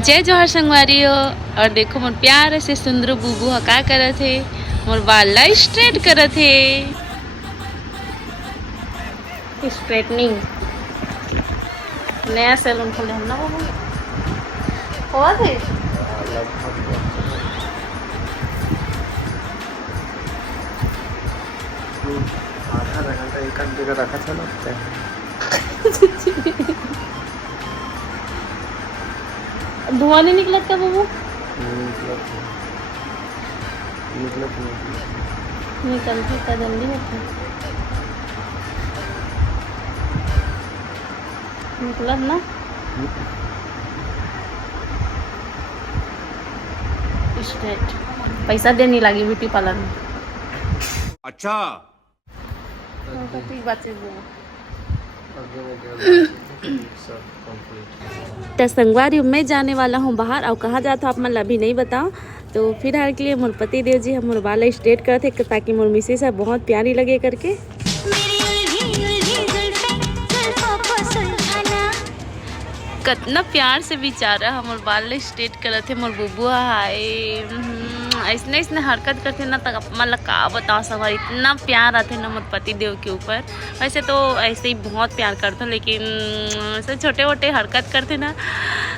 जय जोहर संगवारी हो। और देखो मोर प्यार से सुंदर बुबू ह का करत हे, मोर बाल ला स्ट्रेट करत हे। स्ट्रेटनिंग नया सैलून खोले हम ना बाबू हुआ थे। आधा घंटा एक घंटे का रखा था लगता है। धुआं नहीं निकला था बाबू? निकलते का जल्दी होता निकला ना। स्ट्रेट पैसा देने लगी ब्यूटी पार्लर में। अच्छा ठीक बात है वो। तो संगवारी मैं जाने वाला हूँ बाहर और कहाँ जाता हूँ आप मतलब अभी नहीं बताओ। तो फिलहाल के लिए मोर पति देव जी हम मोर बाल स्ट्रेट करते ताकि मोर मिसेस है बहुत प्यारी लगे करके। कितना प्यार से बेचारा हमर बाल स्ट्रेट करत थे मोर बुबुआ हाय। ऐसने ऐसने हरकत करते ना तक मतलब का बताओ सब इतना प्यार आते ना मोर पति देव के ऊपर। वैसे तो ऐसे ही बहुत प्यार करते लेकिन ऐसे छोटे मोटे हरकत करते ना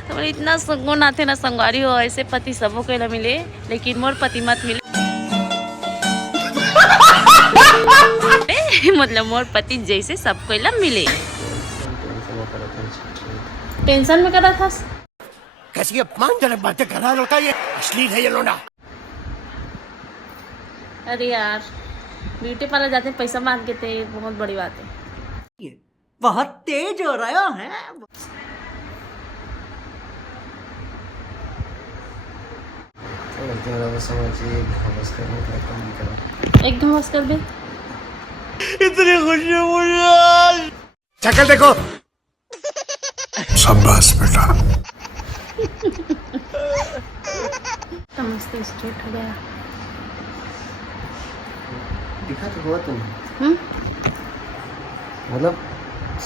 तो इतना सुकून आते ना। संगवारी हो ऐसे पति सबों को मिले लेकिन मोर पति मत मिले। मतलब मोर पति जैसे सबको मिले। टेंशन में करा था। कैसी अपमानजनक बातें कर रहा है लड़का, ये अश्लील है ये लोना। अरे यार ब्यूटी पार्लर जाते पैसा मांग के थे बहुत बड़ी बात है। बहुत तेज हो रहा है। एक घास कर दे। इतनी खुशी मुझे। शक्ल देखो। शाबाश बेटा। मस्त स्ट्रेट हो गया। दिखा तो हुआ तुम मतलब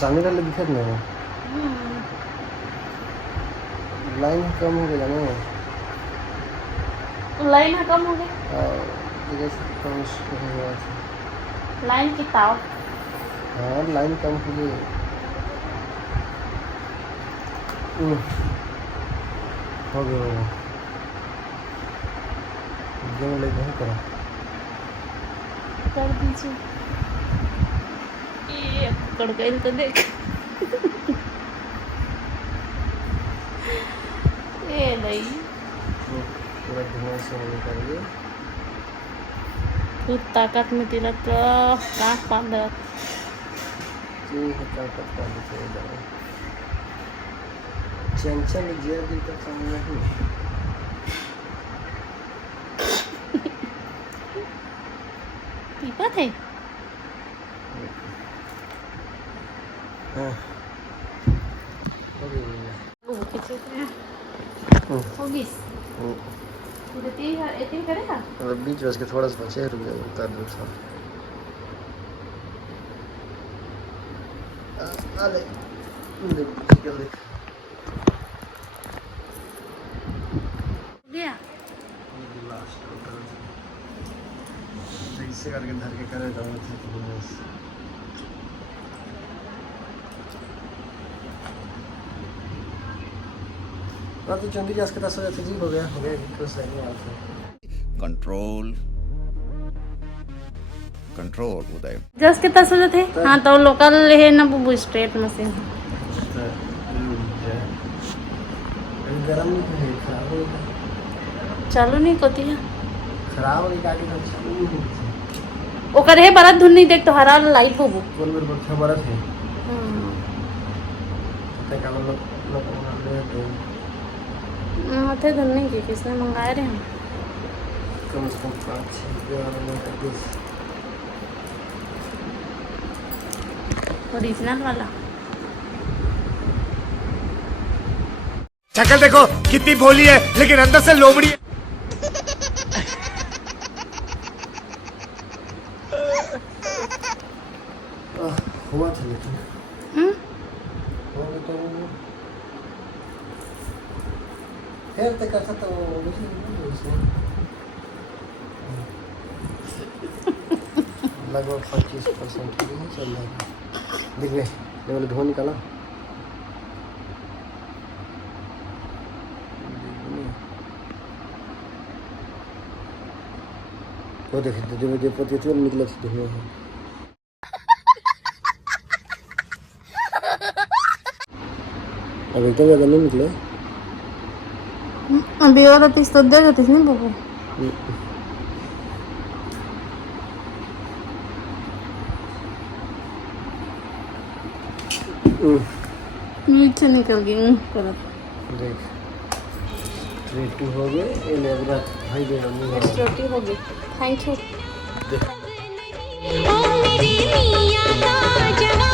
सामने वाले दिखा नहीं है। लाइन कम हो गया ना। लाइन कम हो गई। लाइन की ताव। हाँ लाइन कम हो गई। हो गया जो ले नहीं करा कर दीजिए। ये पकड़ गई तो देख। ए भाई पूरा धुआं से निकालिए। तू ताकत में तेरा तो नाक बांध रहा। ताकत वाली चाहिए। चंचल जल्दी का काम नहीं। पीपा थे। हाँ होगी। इतनी करेगा। बीच बस के थोड़ा सा बचे रुक जाए उतार दो था। अरे गया इससे करके धर के करे तो तो चंदी जस के 10 जी हो गया खुश रहेंगे आप। कंट्रोल कंट्रोल उदय। जस्ट कितना सोचे थे। हाँ तो लोकल है ना वो स्ट्रेट मशीन। गरम नहीं है खराब हो गया। चालू नहीं होती है खराब हो गया कि चालू नहीं होती। ओकर है बड़ा धुन नहीं देख तो हरा लाइट बुबू बोल मेरे बच्चा बड़ा थे ते का लोग ले तो हाथे धुन नहीं की किसने मंगाए रहे हम। कम से कम 5-6 में कर दो। ओरिजिनल वाला। शक्ल देखो कितनी भोली है लेकिन अंदर से लोमड़ी है। हुआ था लेकिन हो गया तो फिर तक करता तो लगभग 25% ही चल रहा है। देख रहे लेवल धो निकाला। वो देखिए जो पति निकले धुएं हैं। अब एकदम ज़्यादा नहीं निकले। अभी और पीस तो दे देते नहीं बाबू। नीचे निकल गई देख 3-2 हो गए। ये ले अब भाई दे रहा रोटी हो गई। Thank you. देख ओ मेरी मियां का जवान